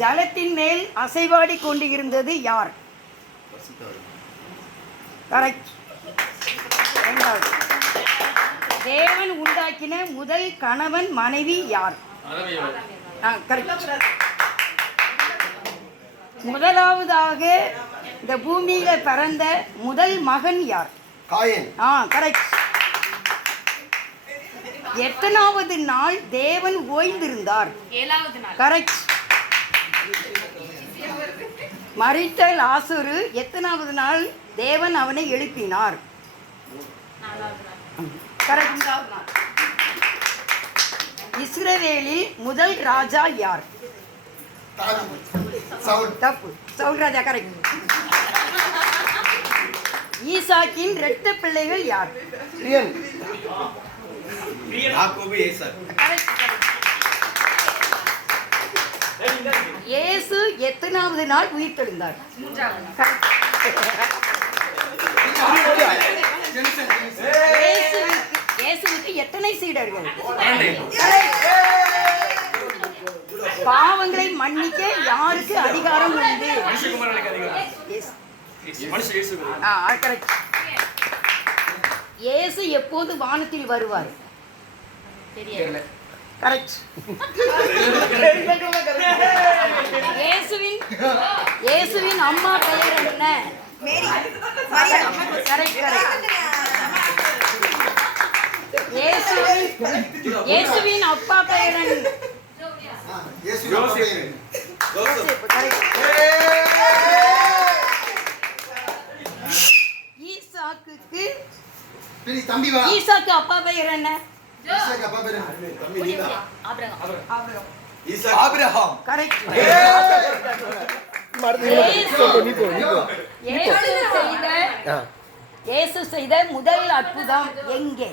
ஜலத்தின் மேல் அசைவாடி கொண்டு இருந்தது யார்? கரெக்ட். இரண்டாவது, தேவன் உண்டாக்கின முதல் கணவன் மனைவி யார்? கரெக்ட். முதலாவதாக இந்த பூமியில பிறந்த முதல் மகன் யார்? காயின். கரெக்ட். எத்தனாவது நாள் தேவன் ஓய்ந்திருந்தார்? 7வது நாள். கரெக்ட். மரித்த லாசரு எத்தனாவது நாள் தேவன் அவனை எழுப்பினார்? 4வது நாள். கரெக்ட். இஸ்ரவேலில் முதல் ராஜா யார்? தப்பு. சவுல் ராஜா. கரெக்ட். ஈசாக்கின் இரட்ட பிள்ளைகள் யார்? இயேசு எத்தனாவது நாள் உயிர்த்தெழுந்தார்? 3வது நாள். இயேசுவுக்கு எத்தனை சீடர்கள்? பாவங்களை மன்னிக்க யாருக்கு அதிகாரம் உண்டு? இயேசு எப்போது வானத்தில் வருவார்? தெரியல. கரெக்ட். இயேசுவின் அம்மா பெயர் என்ன? மேரி. கரெக்ட். கரெக்ட். இயேசுவின் அப்பா பெயர் என்ன? ஈசாக்கு அப்பா பெயர் என்ன? ஆபிரகாம். கரெக்ட். இயேசு செய்த முதல் அற்புதம் எங்கே?